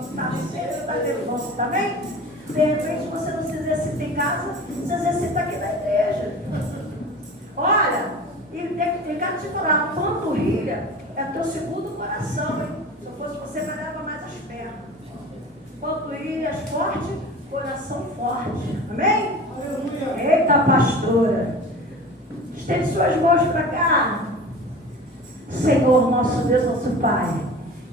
está levando, amém? De repente você não se exercita em casa, se exercita aqui na igreja. Olha, e quero te falar, a panturrilha é teu segundo coração, hein? Se eu fosse você, vai levar mais as pernas. Panturrilhas forte, coração forte. Amém? Aleluia. Eita, pastora. Estende suas mãos para cá. Senhor, nosso Deus, nosso Pai,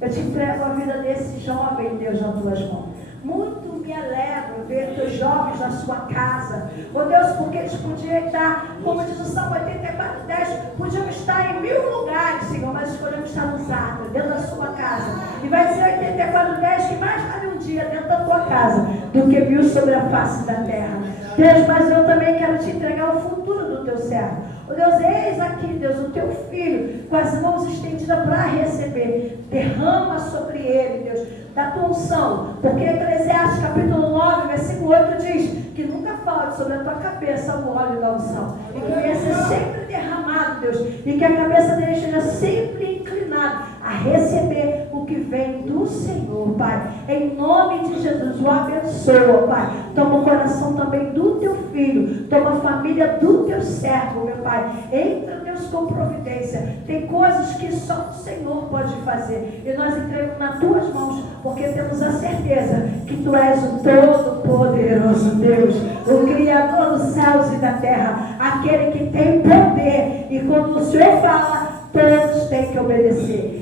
eu te entrego a vida desse jovem, Deus, nas tuas mãos. Muito me alegro ver teus jovens na sua casa. Oh Deus, porque eles podiam estar, como diz o Salmo 84:10, podiam estar em 1000 lugares, Senhor, mas escolhemos estar no Zardo, dentro da sua casa. E vai dizer 84:10 que mais vale um dia dentro da tua casa do que 1000 sobre a face da terra. Deus, mas eu também quero te entregar o futuro do teu servo. Oh Deus, eis aqui, Deus, o teu filho, com as mãos estendidas para receber. Derrama sobre ele, Deus, da tua unção. Porque Eclesiastes capítulo 9, versículo 8 diz que nunca falte sobre a tua cabeça o óleo da unção. E que venha ser sempre derramado, Deus. E que a cabeça dele esteja sempre inclinada a receber o que vem do Senhor, Pai. Em nome de Jesus, o abençoa, Pai. Toma o coração também do teu filho. Toma a família do teu servo, meu Pai. Entra, Deus, com providência. Tem coisas que só o Senhor pode fazer. E nós entregamos nas tuas mãos, porque temos a certeza que tu és o Todo-Poderoso Deus, o Criador dos céus e da terra, aquele que tem poder. E quando o Senhor fala, todos têm que obedecer.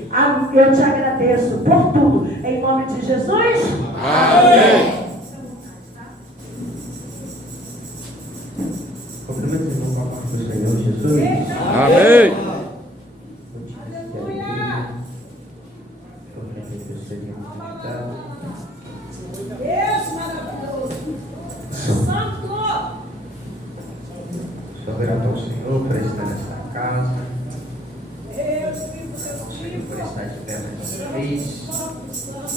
Eu te agradeço por tudo. Em nome de Jesus. Amém. Cumprimento o irmão com a paz do Senhor Jesus. Amém. Deus maravilhoso. Santo. Sou grato ao Senhor por estar nesta casa. Ao Senhor por estar de pé mais uma vez.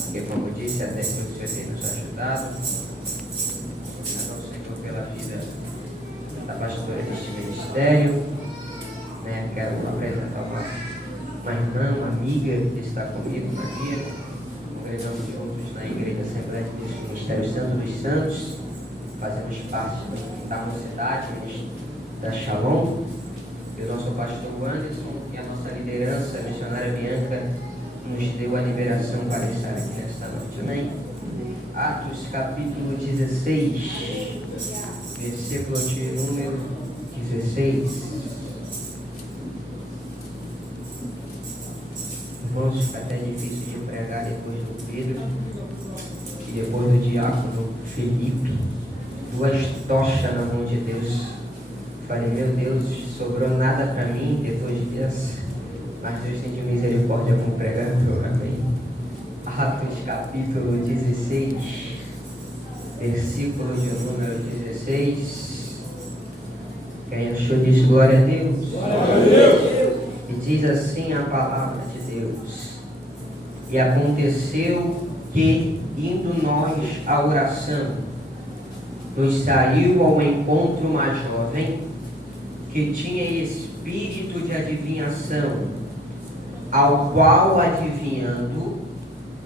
Porque, como disse, até que o Senhor tem nos ajudado. Obrigado ao Senhor pela vida da pastora deste ministério. Quero apresentar uma irmã, uma amiga que está comigo, Maria. Congregamos juntos na Igreja Assembleia de Deus Ministério Santo dos Santos. Fazemos parte da mocidade da Shalom. E o nosso pastor Anderson, que é a nossa liderança, a missionária Bianca, nos deu a liberação para estar aqui nesta noite. Amém? Atos capítulo 16, versículo de número 16. Irmãos, fica até difícil de pregar depois do Pedro e depois do diácono Felipe. 2 tochas na mão de Deus. Falei, meu Deus, sobrou nada para mim depois disso, mas Deus tem de misericórdia com o pregador. Amém? Atos capítulo 16, versículo de número 16. Quem achou diz glória a Deus? Glória a Deus. E diz assim a palavra de Deus: e aconteceu que, indo nós à oração, nos saiu ao encontro uma jovem que tinha espírito de adivinhação, ao qual, adivinhando,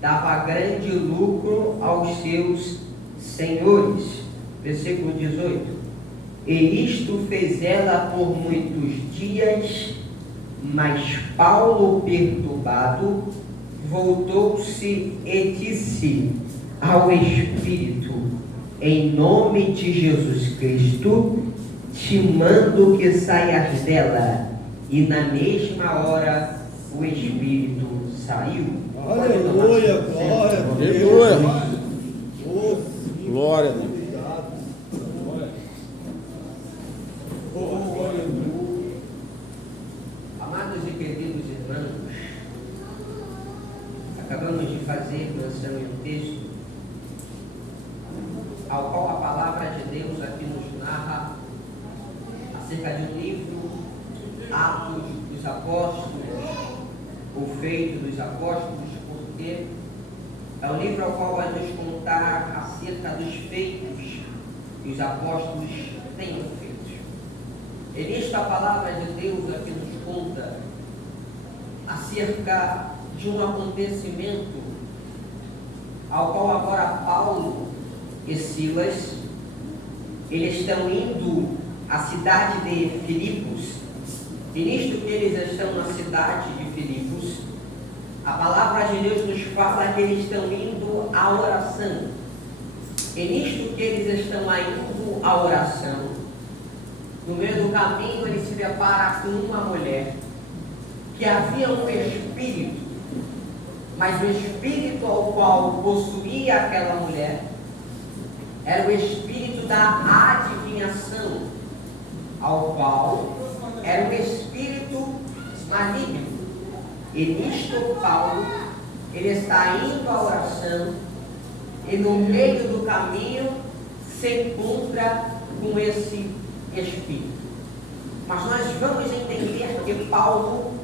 dava grande lucro aos seus senhores. Versículo 18. E isto fez ela por muitos dias, mas Paulo, perturbado, voltou-se e disse ao Espírito: em nome de Jesus Cristo, te mando que saias dela. E na mesma hora o Espírito saiu. Aleluia, glória a Deus. Glória a Deus. Amados e queridos irmãos, acabamos de fazer menção em um texto ao qual a palavra de Deus aqui nos narra acerca de um livro, Atos dos Apóstolos, o Feito dos Apóstolos, porque é um livro ao qual vai nos contar acerca dos feitos que os apóstolos tenham feito. E nesta palavra de Deus aqui nos conta acerca de um acontecimento ao qual agora Paulo e Silas, eles estão indo à cidade de Filipos, e nisto que eles estão na cidade de Filipos, a palavra de Deus nos fala que eles estão indo à oração, e nisto que eles estão indo à oração, no meio do caminho ele se depara com uma mulher, que havia um espírito, mas o espírito ao qual possuía aquela mulher, era o espírito da adivinhação, ao qual era um espírito maligno. E nisto Paulo, ele está indo à oração, e no meio do caminho se encontra com esse espírito. Mas nós vamos entender que Paulo,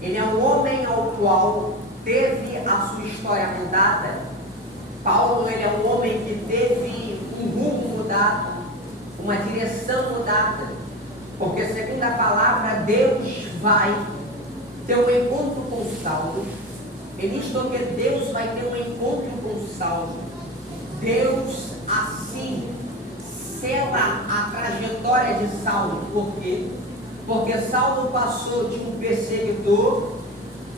ele é um homem ao qual teve a sua história mudada. Paulo, ele é um homem que teve um rumo mudado, uma direção mudada, porque segundo a palavra, Deus vai ter um encontro com Saulo, e nisto que Deus vai ter um encontro com Saulo, Deus assim sela a trajetória de Saulo. Por quê? Porque Saulo passou de um perseguidor,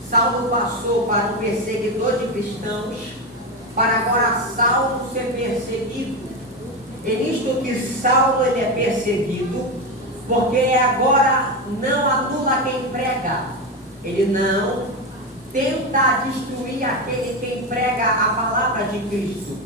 Saulo passou para um perseguidor de cristãos, para agora Saulo ser perseguido. E nisto que Saulo ele é perseguido, porque ele agora não anula quem prega, ele não tenta destruir aquele quem prega a palavra de Cristo.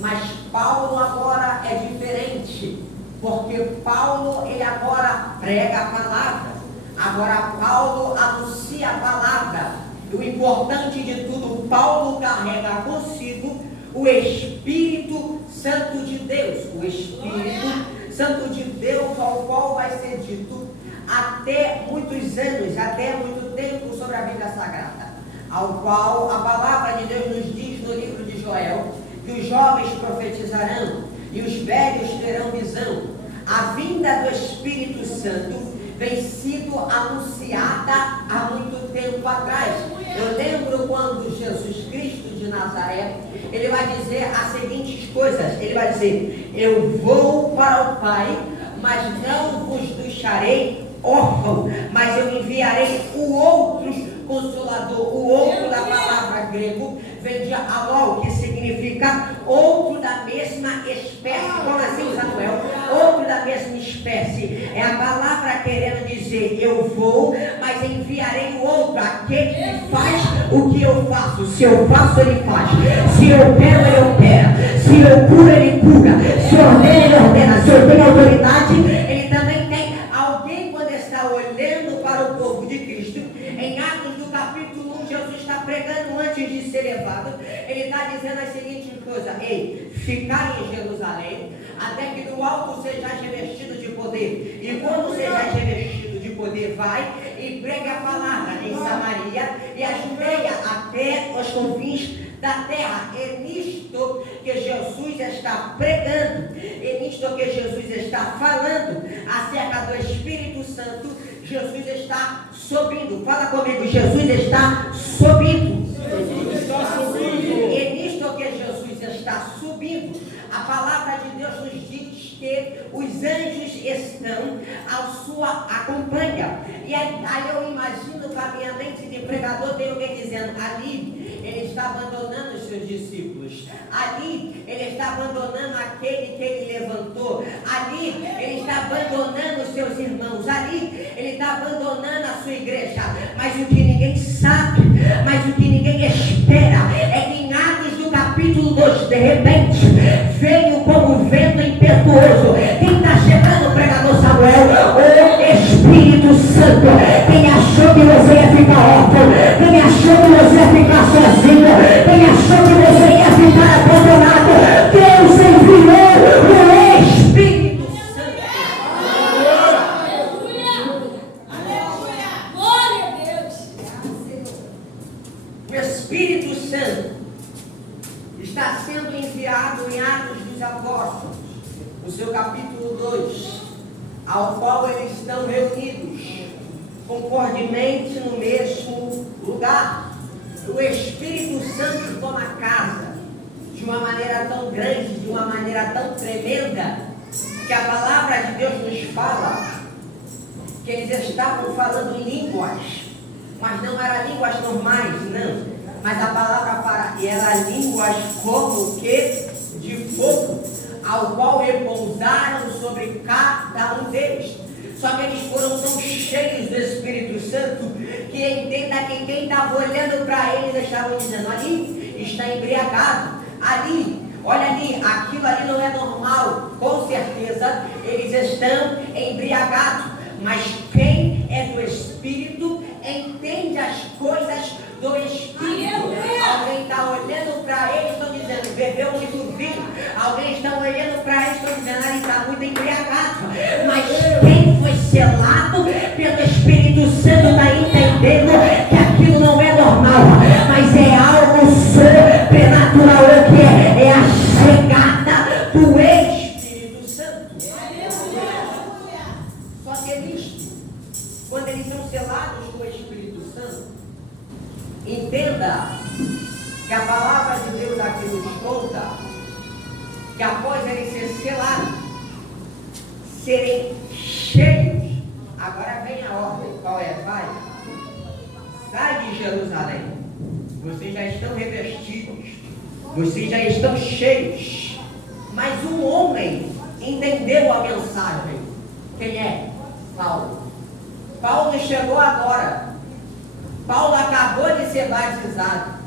Mas Paulo agora é diferente, porque Paulo ele agora prega a palavra, agora Paulo anuncia a palavra. E o importante de tudo, Paulo carrega consigo o Espírito Santo de Deus, o Espírito Santo de Deus, ao qual vai ser dito até muitos anos, até muito tempo sobre a Bíblia Sagrada, ao qual a palavra de Deus nos diz no livro de Joel, que os jovens profetizarão e os velhos terão visão. A vinda do Espírito Santo vem sido anunciada há muito tempo atrás. Eu lembro quando Jesus Cristo de Nazaré, ele vai dizer as seguintes coisas. Ele vai dizer: eu vou para o Pai, mas não vos deixarei órfão, mas eu enviarei o outro Consolador. O outro da palavra grego vem de alol, que significa outro da mesma espécie, como assim, Samuel? Outro da mesma espécie. É a palavra querendo dizer: eu vou, mas enviarei o outro, aquele que faz o que eu faço. Se eu faço, ele faz. Se eu opero, ele opera. Se eu curo, ele cura. Se eu ordeno, ele ordena. Se eu tenho autoridade, ele também tem. Alguém, quando está olhando para o povo de Cristo, em Atos do capítulo 1, Jesus está pregando antes de ser levado. Ele está dizendo as seguintes coisas: ei, ficai em Jerusalém, até que do alto sejais revestido de poder. E quando sejais revestido de poder, vai e pregue a palavra em Samaria e a Judeia até os confins da terra. É nisto que Jesus está pregando, é nisto que Jesus está falando acerca do Espírito Santo. Jesus está subindo. Fala comigo: Jesus está subindo. Jesus está subindo. É nisto que Jesus está subindo. A palavra de Deus nos diz que os anjos estão à sua acompanha. E aí eu imagino que a minha mente de pregador tem alguém dizendo: ali ele está abandonando os seus discípulos, ali ele está abandonando aquele que ele levantou, ali ele está abandonando os seus irmãos, ali ele está abandonando a sua igreja. Mas o que ninguém sabe, mas o que ninguém espera é que em Atos do capítulo 2, de repente, veio como vento impetuoso. Quem está chegando, pregador Samuel? O Espírito Santo. Quem achou que você ia ficar órfão, quem achou que você ia ficar sozinho, quem achou que você ia ficar abandonado, Deus enviou o Espírito Santo. Aleluia! Glória a Deus! O Espírito Santo está sendo enviado em Atos dos Apóstolos, no seu capítulo 2, ao qual eles estão reunidos concordemente no mesmo lugar. O Espírito Santo toma casa. uma maneira tão grande, de uma maneira tão tremenda, que a palavra de Deus nos fala que eles estavam falando em línguas, mas não eram línguas normais, não. Mas a palavra para era línguas como que de fogo, ao qual repousaram sobre cada um deles. Só que eles foram tão cheios do Espírito Santo que entenda que quem estava olhando para eles estavam dizendo: ali está embriagado, ali, olha ali, aquilo ali não é normal. Com certeza eles estão embriagados, mas quem é do Espírito entende as coisas do Espírito. Alguém está olhando para eles e estão dizendo: bebeu muito vinho. Alguém está olhando para eles e estão dizendo: ele está muito embriagado. Mas quem foi selado pelo Espírito Santo está entendendo que aquilo não é normal, mas é algo sobrenatural. O que é? É a chegada do Espírito Santo. Só que é isto, quando eles são selados do Espírito Santo, entenda que a palavra de Deus aqui nos conta que após eles serem selados, serem cheios, agora vem a ordem, qual é? Vai, sai de Jerusalém, vocês já estão revestidos, vocês já estão cheios, mas um homem entendeu a mensagem. Quem é? Paulo. Paulo chegou agora. Paulo acabou de ser batizado.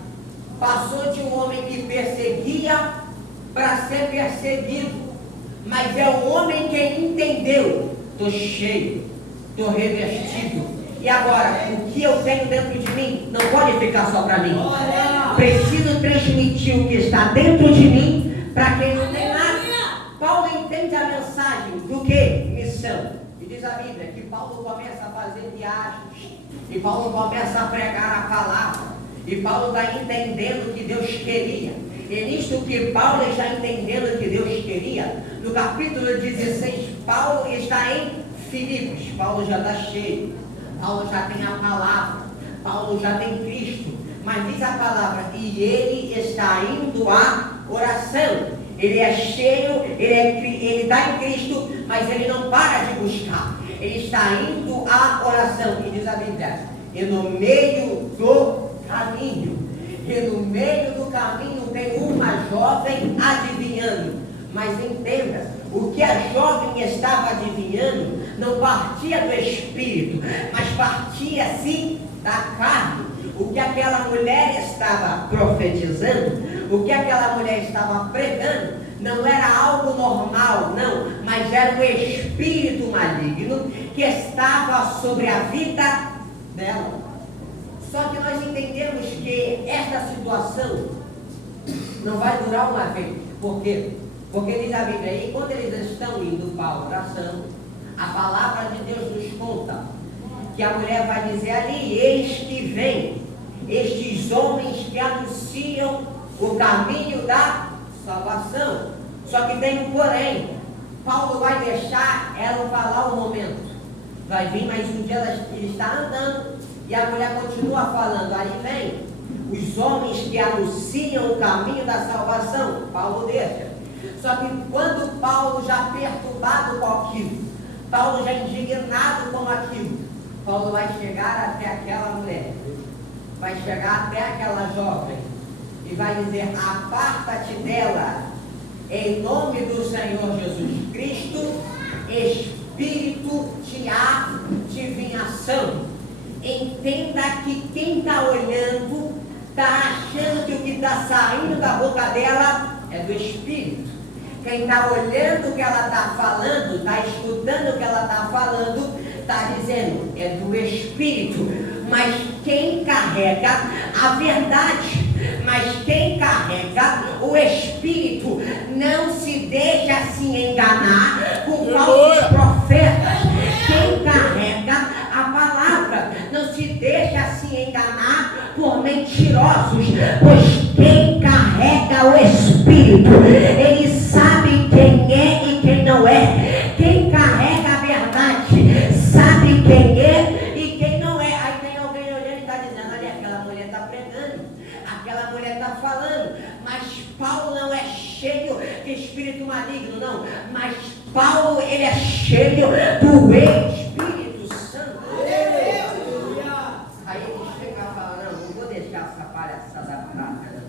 Passou de um homem que perseguia para ser perseguido. Mas é o homem que entendeu: estou cheio, estou revestido. E agora, o que eu tenho dentro de mim não pode ficar só para mim. Preciso transmitir o que está dentro de mim para quem não tem nada. Paulo entende a mensagem do que? Missão. E diz a Bíblia que Paulo começa a fazer viagens. E Paulo começa a pregar a palavra. E Paulo está entendendo o que Deus queria. E nisto que Paulo está entendendo o que Deus queria, no capítulo 16, Paulo está em Filipos. Paulo já está cheio. Paulo já tem a palavra. Paulo já tem Cristo. Mas diz a palavra, e ele está indo à oração. Ele é cheio, ele está em Cristo, mas ele não para de buscar. Ele está indo à oração. E diz a Bíblia, e no meio do caminho, tem uma jovem adivinhando. Mas entenda, o que a jovem estava adivinhando não partia do Espírito, mas partia sim da carne. O que aquela mulher estava profetizando, o que aquela mulher estava pregando, não era algo normal, não, mas era o espírito maligno que estava sobre a vida dela. Só que nós entendemos que esta situação não vai durar uma vez. Por quê? Porque diz a Bíblia, enquanto eles estão indo para a oração, a palavra de Deus nos conta que a mulher vai dizer ali, eis que vem estes homens que anunciam o caminho da salvação. Só que tem um porém. Paulo vai deixar ela falar o momento. Vai vir mais um dia, ele está andando e a mulher continua falando. Aí vem os homens que anunciam o caminho da salvação. Paulo deixa. Só que quando Paulo já perturbado com aquilo, Paulo já indignado com aquilo, Paulo vai chegar até aquela mulher, vai chegar até aquela jovem e vai dizer, aparta-te dela, em nome do Senhor Jesus Cristo, espírito de adivinhação. Entenda que quem está olhando, está achando que o que está saindo da boca dela é do Espírito. Quem está olhando o que ela está falando, está escutando o que ela está falando, está dizendo, é do Espírito. Mas quem carrega a verdade, mas quem carrega o Espírito, não se deixa se enganar com falsos profetas. Quem carrega a palavra, não se deixa se enganar por mentirosos, pois quem carrega o Espírito, ele sabe quem é e quem não é. Quem carrega a verdade, sabe quem é e quem não é. Aí tem alguém olhando e está dizendo, olha, aquela mulher está pregando, aquela mulher está falando, mas Paulo não espírito maligno, não. Mas Paulo, ele é cheio do Espírito Santo. Aí ele chega e fala, não vou deixar essa palhaçada fraca, não.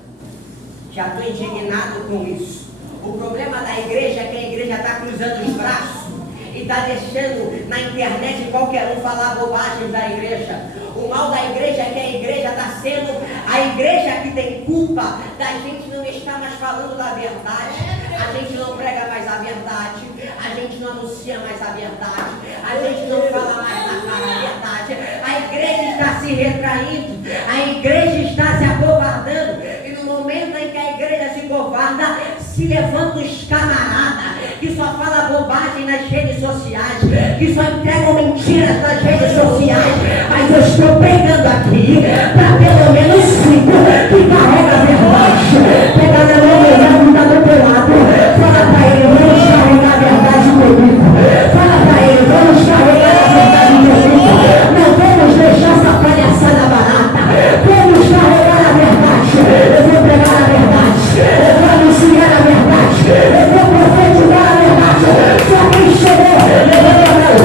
Já estou indignado com isso. O problema da igreja é que a igreja está cruzando os braços e está deixando na internet qualquer um falar bobagem da igreja. O mal da igreja é que a igreja está sendo a igreja que tem culpa da gente não estar mais falando da verdade. A gente não prega mais a verdade, a gente não anuncia mais a verdade, a gente não fala mais a verdade. A igreja está se retraindo, a igreja está se acovardando, e no momento em que a igreja se covarda, se levantam os camaradas que só falam bobagem nas redes sociais, que só entregam mentiras nas redes sociais. Mas eu estou pregando aqui para pelo menos 5 que carrega a verdade. Pega na mão do irmão que está do teu lado, fala para ele, vamos carregar a verdade comigo. Fala para ele, vamos carregar a verdade comigo. Não vamos deixar essa palhaçada barata. Vamos carregar a verdade. Eu vou pregar a verdade, eu vou anunciar a verdade, eu vou profetizar a verdade. Só quem chegou, levanta a mão,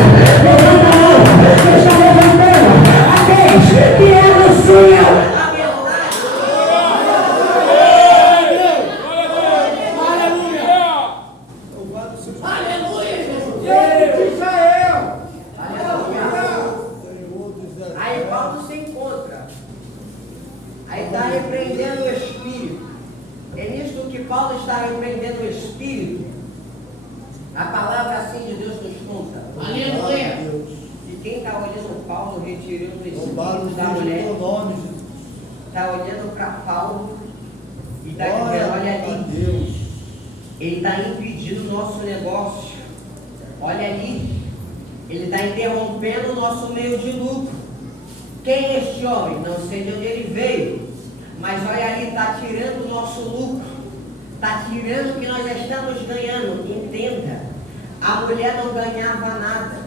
levanta a mão, você está levantando aqueles que anunciam a verdade. Aí Paulo se encontra, aí está repreendendo o Espírito. É nisso que Paulo está repreendendo o Espírito. A palavra assim de Deus nos conta. Aleluia. E quem está olhando Paulo retirando o Louvado Espírito da seja o mulher, teu nome, Jesus. está olhando para Paulo e está dizendo, Glória olha a ali, Deus. ele está impedindo o nosso negócio. Olha ali, ele está interrompendo o nosso meio de lucro. Quem é este homem? Não sei de onde ele veio, mas olha ali, está tirando o nosso lucro, está tirando o que nós estamos ganhando. Entenda, a mulher não ganhava nada,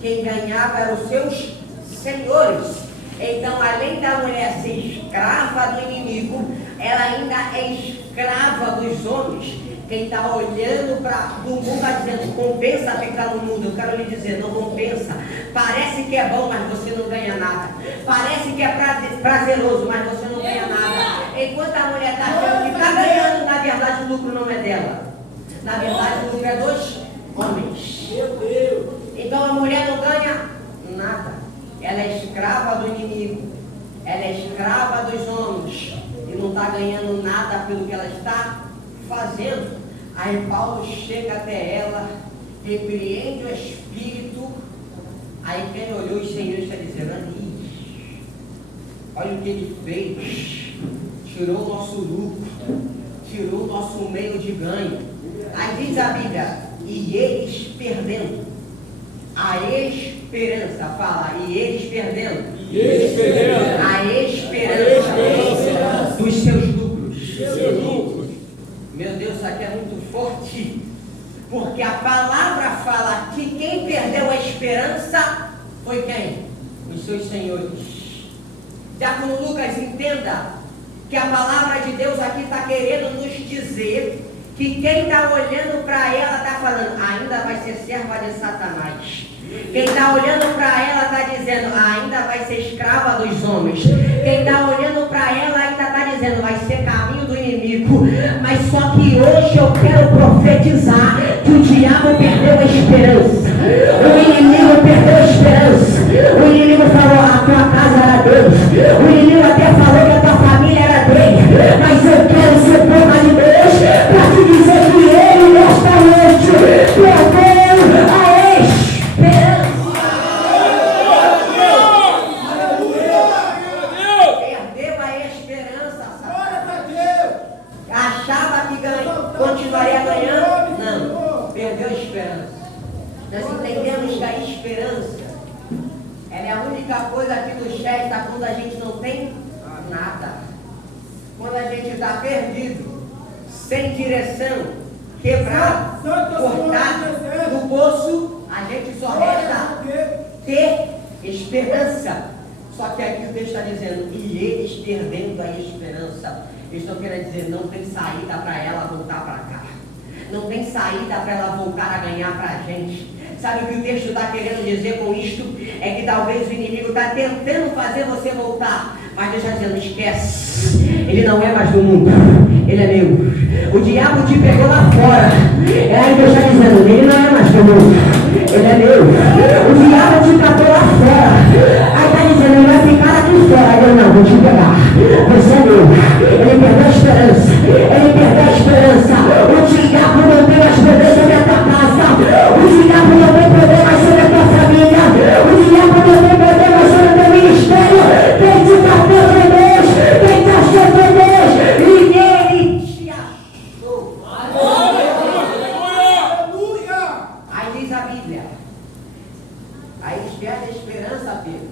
quem ganhava eram os seus senhores. Então, além da mulher ser escrava do inimigo, ela ainda é escrava dos homens. Quem está olhando para o mundo está dizendo, compensa ficar no mundo. Eu quero lhe dizer, não compensa. Parece que é bom, mas você não ganha nada. Parece que é prazeroso, mas você não ganha nada. Enquanto a mulher está achando que está ganhando, na verdade o lucro não é dela. Na verdade o lucro é dos homens. Meu Deus. Então a mulher não ganha nada. Ela é escrava do inimigo. Ela é escrava dos homens. E não está ganhando nada pelo que ela está fazendo. Aí Paulo chega até ela, repreende o Espírito. Aí quem olhou os senhores está dizendo, ali, olha o que ele fez. Tirou o nosso lucro, tirou o nosso meio de ganho. Aí diz a Bíblia, e eles perdendo a esperança, fala, e eles perdendo a esperança dos seus lucros. Meu Deus, isso aqui é muito forte, porque a palavra fala que quem perdeu a esperança foi quem? Os seus senhores. Diácono Lucas, entenda que a palavra de Deus aqui está querendo nos dizer que quem está olhando para ela está falando, ainda vai ser serva de Satanás. Quem está olhando para ela está dizendo, ainda vai ser escrava dos homens. Quem está olhando para ela ainda está dizendo, vai ser caminho do inimigo. Mas só que hoje eu quero profetizar que o diabo perdeu a esperança. O inimigo perdeu a esperança. O inimigo falou, a tua casa era Deus. O inimigo até falou que a tua família era dele. Mas eu quero ser boca de Deus para te dizer que ele nesta noite perdeu a esperança. Perdeu a esperança, Satanás. Achava que continuaria ganhando? Não, perdeu a esperança. Nós entendemos que a esperança ela é a única coisa que nos resta quando a gente não tem nada. Quando a gente está perdido, sem direção, quebrado, cortado no poço, a gente só resta ter esperança. Só que aqui o texto está dizendo, e eles perdendo a esperança. Eles estão querendo dizer, não tem saída para ela voltar para cá. Não tem saída para ela voltar a ganhar para a gente. Sabe o que o texto está querendo dizer com isto? É que talvez o inimigo está tentando fazer você voltar, mas Deus está dizendo, esquece, ele não é mais do mundo, ele é meu. O diabo te pegou lá fora, aí Deus está dizendo, ele não é mais do mundo, ele é meu. O diabo te pegou lá fora, aí está dizendo, ele vai ficar aqui fora. Aí eu não, vou te pegar, você é meu. Ele perdeu a esperança, ele perdeu a esperança. O diabo não tem mais poder sobre a tua casa, o diabo não tem poder mais sobre a tua família, o diabo não tem poder mais sobre o teu ministério. Quem te bateu foi Deus, quem te achou foi Deus, e ele te achou. Aí diz a Bíblia, aí perde a esperança, Pedro.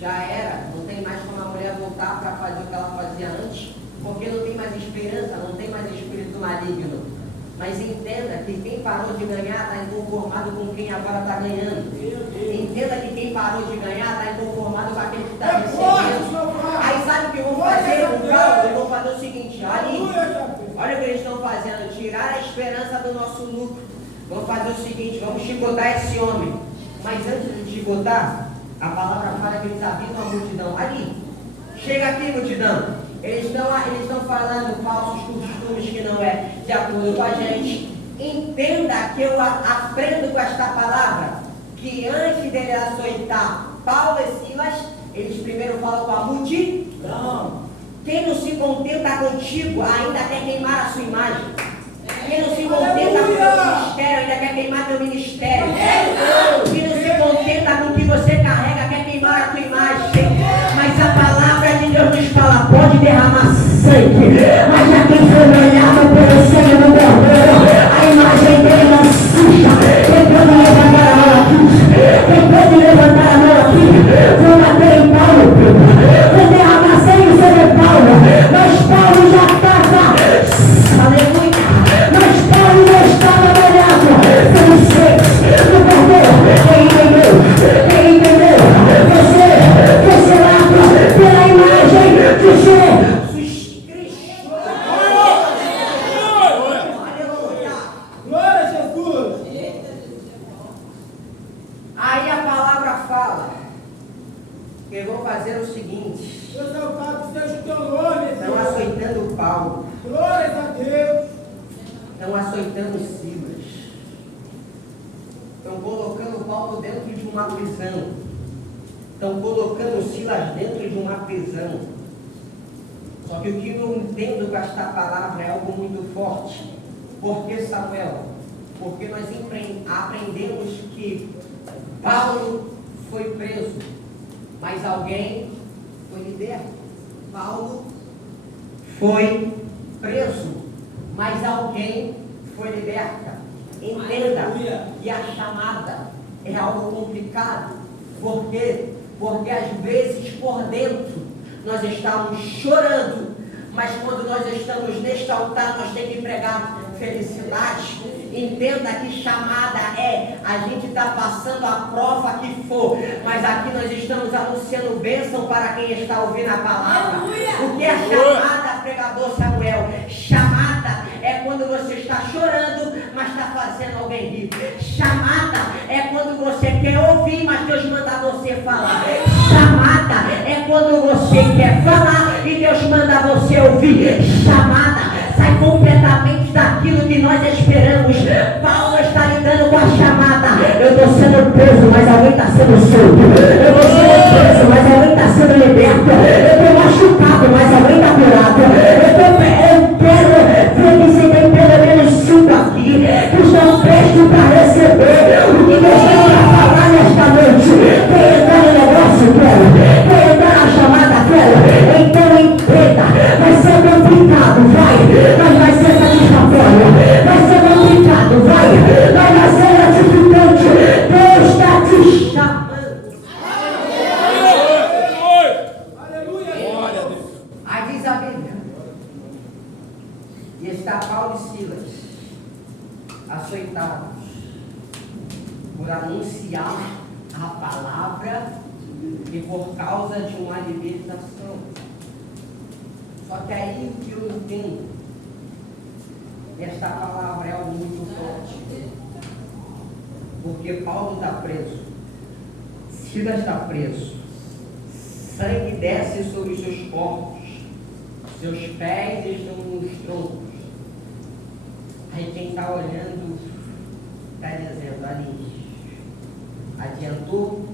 Já era, não tem mais como a mulher voltar para fazer o que ela fazia antes, porque não tem mais esperança, não tem mais espírito maligno. Mas entenda que quem parou de ganhar está inconformado com quem agora está ganhando. Entenda que quem parou de ganhar está inconformado com aquele que está recebendo. Aí sabe o que eu vou fazer com calma? Eu vou fazer o seguinte, olha o que eles estão fazendo, tirar a esperança do nosso lucro. Vamos fazer o seguinte, vamos chicotar esse homem. Mas antes de chicotar, a palavra fala que eles avisam a multidão. Ali, chega aqui, multidão. Eles estão falando falsos costumes que não é de acordo com a gente. Entenda que eu aprendo com esta palavra, que antes dele açoitar Paulo e Silas, eles primeiro falam com a multidão. Quem não se contenta contigo ainda quer queimar a sua imagem. Quem não se contenta com o teu ministério ainda quer queimar teu ministério. Quem não se contenta com o que você carrega quer queimar a tua imagem. Mas a palavra de Deus nos fala, pode derramar sangue, mas já quem foi olhado pelo sangue do Cordeiro, a imagem dele não suja. Quem pode levantar a mão aqui? Quem pode levantar a mão aqui? Vou bater em Paulo, vou derramar sangue sobre Paulo, mas Paulo já estava, aleluia, mas Paulo já estava molhado pelo sangue do Cordeiro. Quem entendeu? Quem entendeu? Você lava pela imagem de Jesus Cristo. Glória a Jesus! Aí a palavra fala que eu vou fazer o seguinte: Exaltado seja o teu nome, estão Senhor. açoitando Paulo, Glórias a Deus. estão açoitando Silas, estão colocando Paulo dentro de uma prisão, estão colocando Silas dentro de uma prisão. Só que o que eu entendo com esta palavra é algo muito forte. Por que, Samuel? Porque nós aprendemos que Paulo foi preso, mas alguém foi liberto. Paulo foi preso, mas alguém foi liberta. Entenda que a chamada é algo complicado. Por quê? Porque às vezes por dentro nós estamos chorando, mas quando nós estamos neste altar nós temos que pregar felicidade. Entenda que chamada é, a gente está passando a prova que for, mas aqui nós estamos anunciando bênção para quem está ouvindo a palavra. O que é chamada, pregador Samuel? Chamada é quando você está chorando, mas está fazendo alguém rir. Chamada é quando você quer ouvir, mas Deus manda você falar. Chamada é quando você quer falar e Deus manda você ouvir. Chamada sai completamente daquilo que nós esperamos. Paulo está lidando com a chamada. Eu estou sendo preso, mas alguém está sendo solto. Eu estou sendo preso, mas alguém está sendo liberto. Eu estou machucado, mas alguém está curado. Eu quero ver que se tem pelo menos 5 aqui que estão prestes para receber o que Deus tem para falar nesta noite. Quem entrar no negócio, quero. Quem entrar na chamada, quero. Então entenda, vai ser complicado, vai. Mas vai ser satisfatório, vai ser complicado, vai, mas vai ser gratificante. Deus está te chamando. Aleluia! Glória a Deus. Aí diz a Bíblia, e está Paulo e Silas açoitados por anunciar a palavra e por causa de uma libertação. Só que aí o que eu entendo E esta palavra é algo muito forte. Porque Paulo está preso, Silas está preso, sangue desce sobre os seus corpos, seus pés estão nos troncos. Aí quem está olhando está dizendo ali, adiantou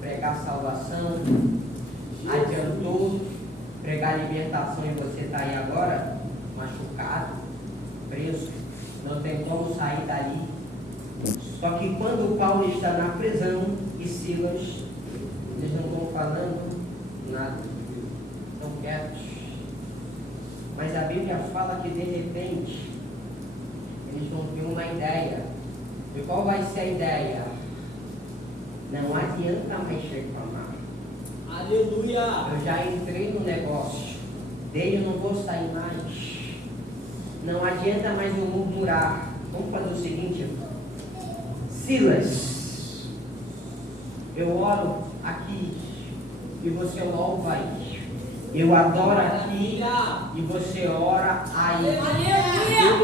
pregar salvação, adiantou pregar libertação e você está aí agora machucado, preso, não tem como sair dali. Só que quando Paulo está na prisão e Silas, eles não estão falando nada, estão quietos. Mas a Bíblia fala que de repente eles vão ter uma ideia. E qual vai ser a ideia? Não adianta mais reclamar. Aleluia. Eu já entrei no negócio, dele não vou sair mais. Não adianta mais eu murmurar. Vamos fazer o seguinte, Silas, eu oro aqui e você louva aí. Eu adoro aqui e você ora aí.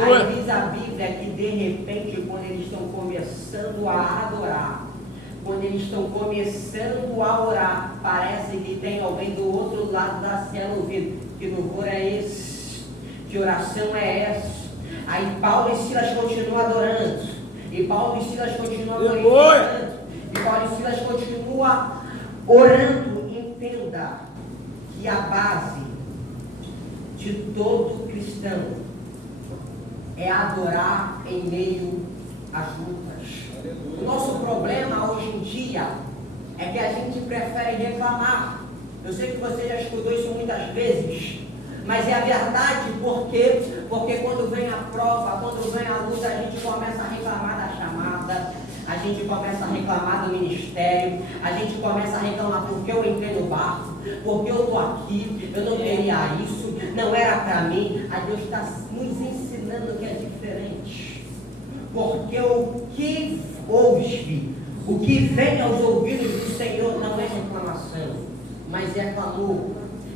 Aí diz a Bíblia que de repente, quando eles estão começando a adorar, quando eles estão começando a orar, parece que tem alguém do outro lado da cena ouvindo. Que louvor é esse? Que oração é essa? Aí Paulo e Silas continuam adorando. E Paulo e Silas continuam glorificando. E Paulo e Silas continuam orando. Entenda que a base de todo cristão é adorar em meio às lutas. O nosso problema hoje em dia é que a gente prefere reclamar. Eu sei que você já escutou isso muitas vezes, mas é a verdade. Porque quando vem a prova, quando vem a luta, a gente começa a reclamar da chamada, a gente começa a reclamar do ministério, a gente começa a reclamar porque eu entrei no barco, porque eu estou aqui, eu não queria isso, não era para mim. A Deus está nos ensinando que é diferente. Porque o que ouve, o que vem aos ouvidos do Senhor não é reclamação, mas é clamor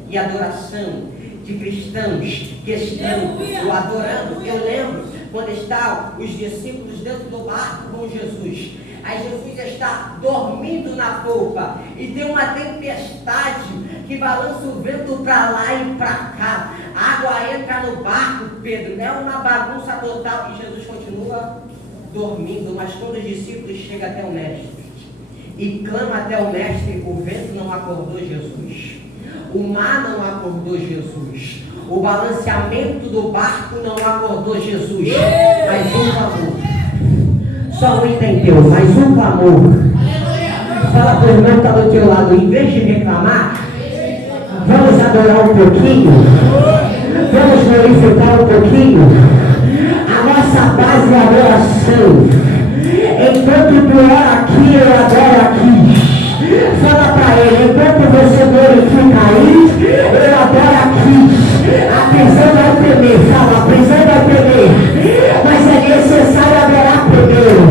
e adoração de cristãos que estão o adorando. Eu lembro quando estavam os discípulos dentro do barco com Jesus. Aí Jesus está dormindo na polpa e tem uma tempestade que balança o vento para lá e para cá. A água entra no barco, Pedro, é uma bagunça total e Jesus continua dormindo. Mas quando os discípulos chegam até o mestre e clamam até o mestre, o vento não acordou Jesus, o mar não acordou Jesus, o balanceamento do barco não acordou Jesus, mas um clamor. Só um entendeu, mas um clamor. Fala para o irmão que está do teu lado, em vez de reclamar, vamos adorar um pouquinho, vamos glorificar um pouquinho. A nossa base é a adoração. Enquanto tu ora aqui, eu adoro aqui. Fala para ele, enquanto você glorifica aí, eu adoro aqui. A prisão vai tremer, fala, a prisão vai tremer. Mas é necessário adorar primeiro.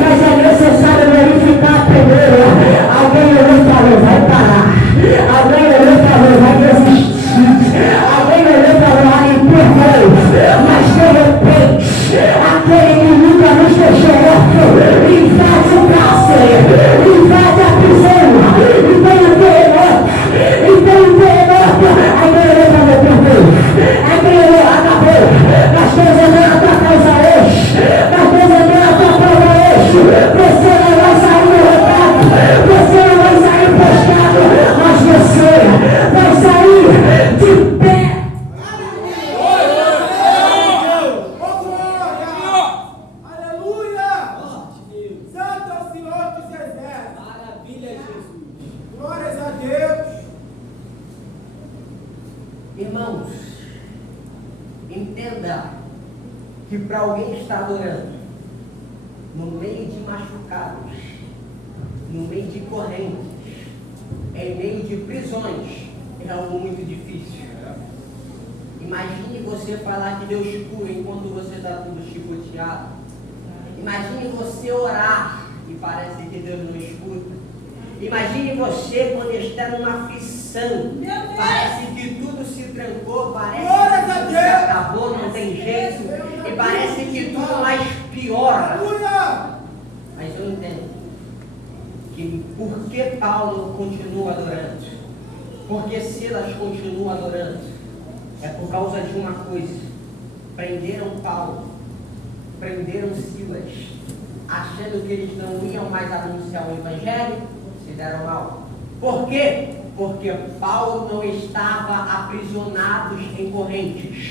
Mas é necessário glorificar primeiro. Alguém olhou e falou, vai parar. Alguém olhou e falou, vai desistir. Alguém olhou e falou, ah, empurrou. Mas de repente, aquele que nunca nos deixou órfão, invade o cárcere, invade a prisão, e tem o terremoto, a igreja acabou, perdeu, a igreja acabou, nós estamos andando a tua causa hoje, nós estamos andando a tua prova hoje, você não vai sair derrotado, você não vai sair postado, mas você vai sair de pé. Irmãos, entenda que para alguém estar adorando, no meio de machucados, no meio de correntes, em meio de prisões, é algo muito difícil. Imagine você falar que Deus cura enquanto você está tudo chicoteado. Imagine você orar e parece que Deus não escuta. Imagine você quando está numa aflição, parece que tudo se trancou, parece que tudo se acabou, não tem tem jeito e parece que tudo mais piora. Mas eu entendo que por que Paulo continua adorando, por que Silas continua adorando, é por causa de uma coisa: prenderam Paulo, prenderam Silas, achando que eles não iam mais anunciar o Evangelho, se deram mal. Por quê? Porque Paulo não estava aprisionado em correntes.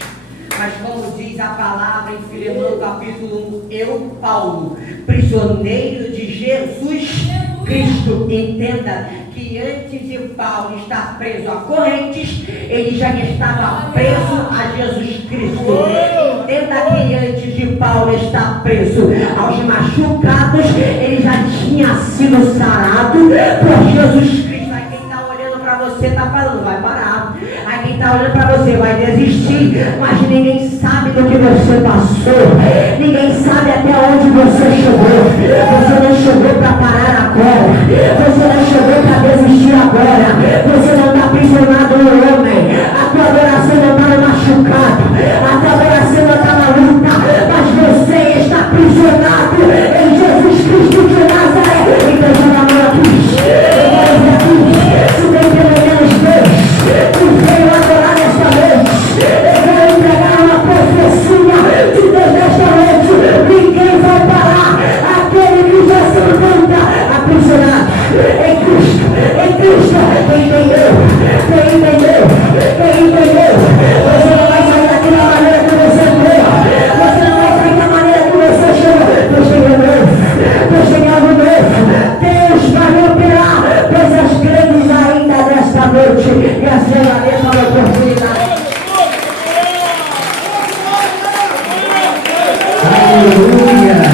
Mas como diz a palavra em Filemão capítulo 1, eu, Paulo, prisioneiro de Jesus Cristo. Entenda que antes de Paulo estar preso a correntes, ele já estava preso a Jesus Cristo. Entenda que antes de Paulo estar preso aos machucados, ele já tinha sido sarado por Jesus Cristo. Aí quem está olhando para você está falando, vai parar. Aí quem está olhando para você vai desistir. Mas ninguém sabe do que você passou. Ninguém sabe até onde você chegou. Você não chegou para parar agora. Você não chegou para desistir agora. Você não está aprisionado no homem. A tua adoração não está no machucado. A tua adoração não está na luta. Mas você está aprisionado em Jesus Cristo de Nazaré. Então joga a mão aqui. Se tem pelo menos Deus que veio adorar nesta noite, eu vou entregar uma profecia de Deus nesta noite. Ninguém vai parar aquele que já se encontra aprisionado em Cristo. Em Cristo. Quem entendeu? Quem entendeu? Quem entendeu? Você não vai sair daqui da maneira que você entrou. Você não vai sair da maneira que você chegou. Deus tem algo novo. Deus tem algo novo. Deus vai operar coisas grandes ainda nesta noite. E assim eu agradeço a oportunidade. Aleluia!